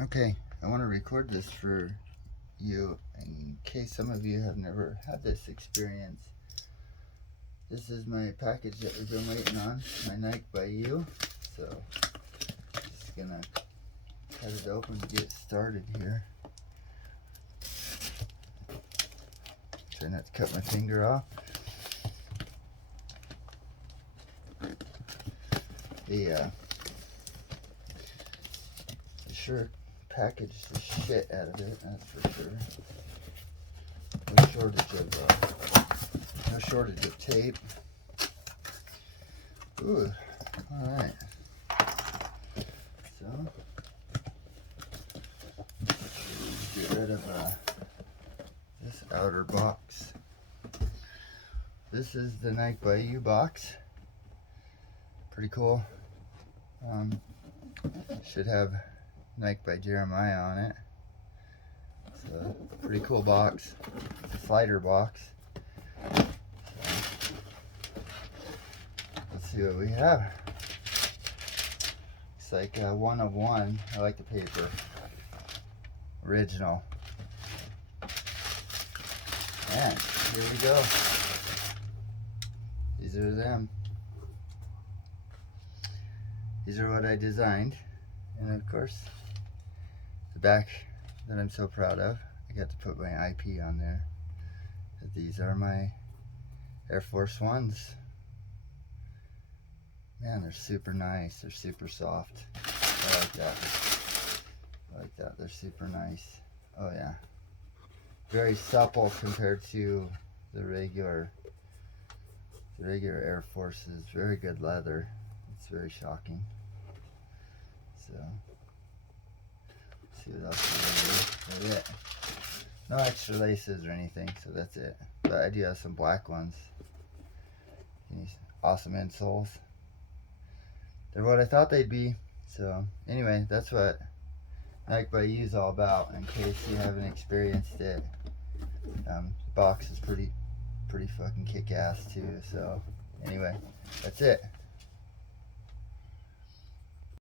Okay, I want to record this for you in case some of you have never had this experience. This is my package that we've been waiting on, my Nike by You. So, just gonna cut it open to get started here. Try not to cut my finger off. They sure packaged the shit out of it, that's for sure. No shortage of tape. Ooh, alright. So, get rid of this outer box. This is the Nike by You box. Pretty cool. Should have Nike by Jeremiah on it. So, pretty cool box. It's a slider box. So, let's see what we have. It's like a 1 of 1. I like the paper. Original. And here we go. These are them. These are what I designed. And of course, the back that I'm so proud of, I got to put my IP on there. These are my Air Force Ones. Man, they're super nice. They're super soft. I like that. I like that. They're super nice. Oh yeah. Very supple compared to the regular Air Forces. Very good leather. It's very shocking. So, let's see what else we do. That's it. No extra laces or anything, so that's it. But I do have some black ones. These awesome insoles. They're what I thought they'd be. So, anyway, that's what Nike by You is all about. In case you haven't experienced it, the box is pretty fucking kick-ass too. So, anyway, that's it.